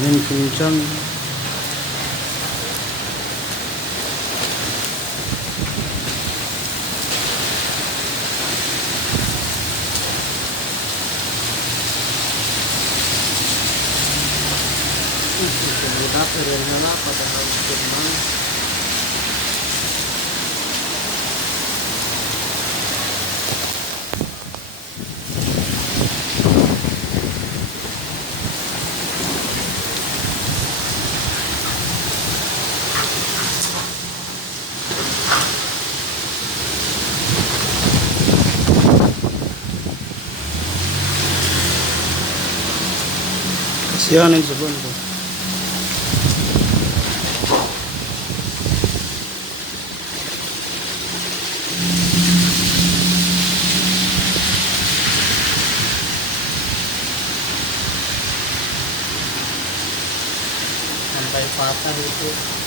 Yan kencang. Kita periodnya lah pada harus tenang. Kasihan yung sabon ko. Sampai patah itu.